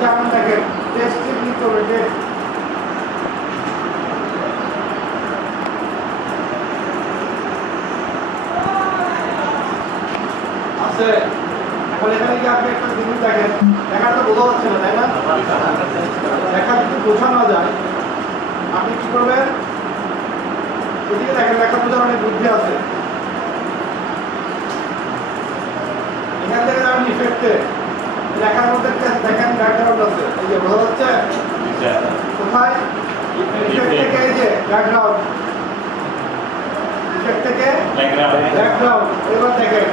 যেমন দেখেন test click করবে টেস্ট আছে। এখন এখানে কি আপনি একটা জিনিস দেখেন, দেখা তো বোঝা যাচ্ছে না, তাই না? দেখা যদি বোঝা না যায় আপনি কি করবেন, এদিকে দেখেন লেখা বোঝার অনেক বুদ্ধি আছে। এখান থেকে যাবেন ইফেক্টে, লেখার মধ্যে দেখেন ব্যাকগ্রাউন্ড আছে, এই যে বোঝা যাচ্ছে কোথায়? ইফেক্ট থেকে এই যে ব্যাকগ্রাউন্ড, ইফেক্ট থেকে ব্যাকগ্রাউন্ড। এবার দেখেন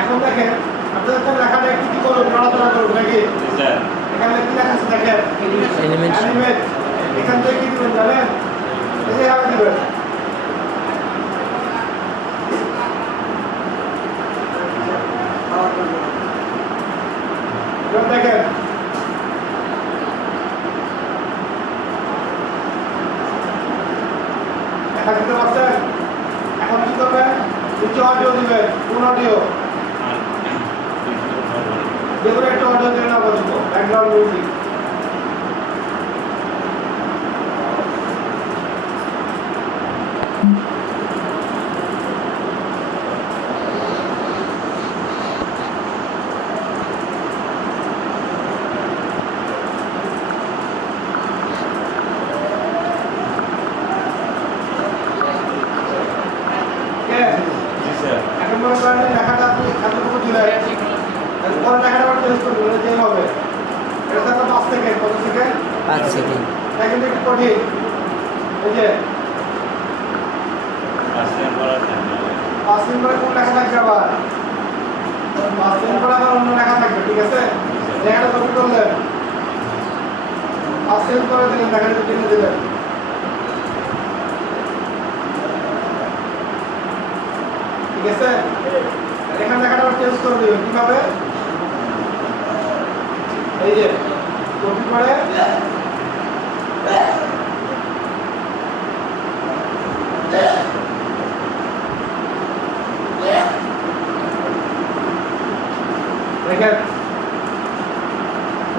এখন দেখেন আপনাদের লেখাটা একটু কি করুন, নড়াচড়া করুন নাকি? এখানে কি লেখা আছে দেখেন, অ্যানিমেট। এখান থেকে কি দিবেন জানেন? এই যে এভাবে দিবেন, এবার দেখেন লেখা দিতে পারছেন। এখন কি করবেন, নিচে অডিও দিবেন, কোন অডিও? যেগুলো একটা অডিও দিবেন আপাতত, ব্যাকগ্রাউন্ড মিউজিক। এখন মনে করেন লেখাটা আপনি এতটুকু দিলেন, পরে লেখাটা আবার চেঞ্জ করবেন, চেঞ্জ হবে। এটা থাকবে 5 সেকেন্ড, কত সেকেন্ড? 5 সেকেন্ড। এটা কিন্তু একটু কঠিন। এই যে 5 সেকেন্ড পরে কোন লেখা থাকবে, আবার 5 সেকেন্ড পরে আবার অন্য লেখা থাকবে, ঠিক আছে? লেখাটা কপি করলেন, 5 সেকেন্ড পরে দিলেন, লেখাটা টেনে দিলেন, ঠিক আছে? এখানে লেখাটা আবার চেঞ্জ করে দিবেন, কিভাবে? এই যে কপি করে দেখেন,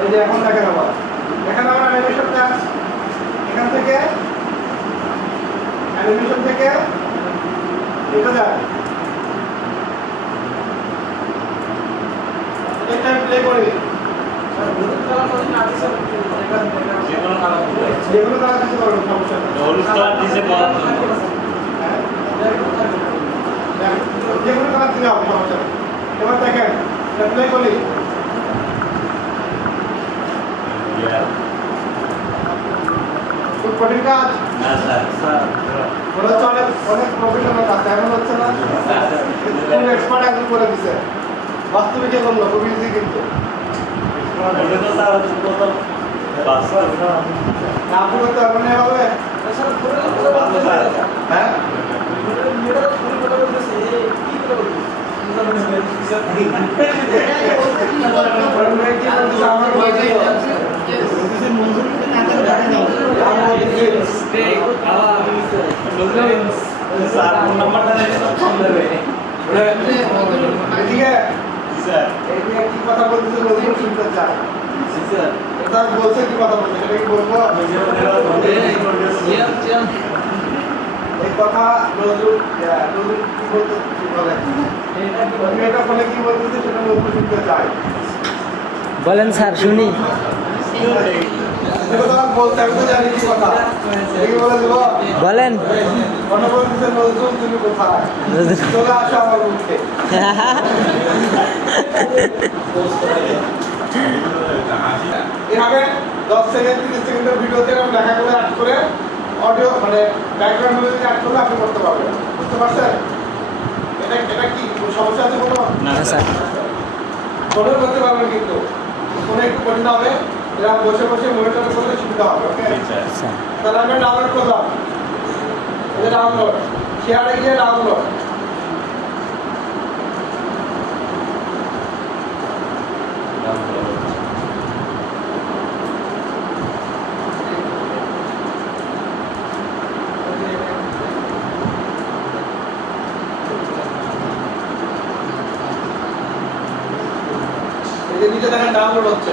এই যে এখন দেখেন আবার এখানে আমার অ্যানিমেশনটা এখান থেকে অ্যানিমেশন থেকে এটা যায়, এটা প্লে করি যেগুলো কালার দিতে পারবেন, সমস্যা নেই। যেগুলো কালার দিতে হবে, সমস্যা নেই। এবার দেখেন প্লে করি, খুব কঠিন কাজ মনে হচ্ছে, অনেক প্রফেশনাল কাজ, এমন হচ্ছে না? খুব এক্সপার্ট একজন করে দিচ্ছে, বাস্তবে কে বললো খুব ইজি, কিন্তু আপনি করতে পারবেন না এভাবে? হ্যাঁ কি কথা বলতেছে নজরুল শুনতে চায়, এটা বলছে কি কথা বলছে, এটা কি বলবো? এই কথা নজরুল কি বলতে বলে, এটা বলে কি বলতেছে সেটা নজরুল শুনতে চায়। বলেন স্যার, শুনি। বলতে আমি তো জানি কি কথা, বলে দেবো। বলেন। মনে বলতেছে নজরুল তুমি কোথায়, চলে আসো আমার মুখে। এভাবে 10 সেকেন্ড 30 সেকেন্ডের ভিডিওতে আমি লেখাগুলো অ্যাড করে অডিও মানে ব্যাকগ্রাউন্ড মিউজিক অ্যাড করলে আপনি করতে পারবেন, বুঝতে পারছেন? এটা কি সমস্যা আছে কোনো? না স্যার, ফোনে করতে পারবেন, কিন্তু ফোনে একটু কঠিন হবে, এরা বসে বসে মনিটরে করলে সুবিধা হবে। ওকে, তাহলে আমি ডাউনলোড করলাম, এই ডাউনলোড শেয়ারে গিয়ে ডাউনলোড, যে নিচে দেখেন ডাউনলোড হচ্ছে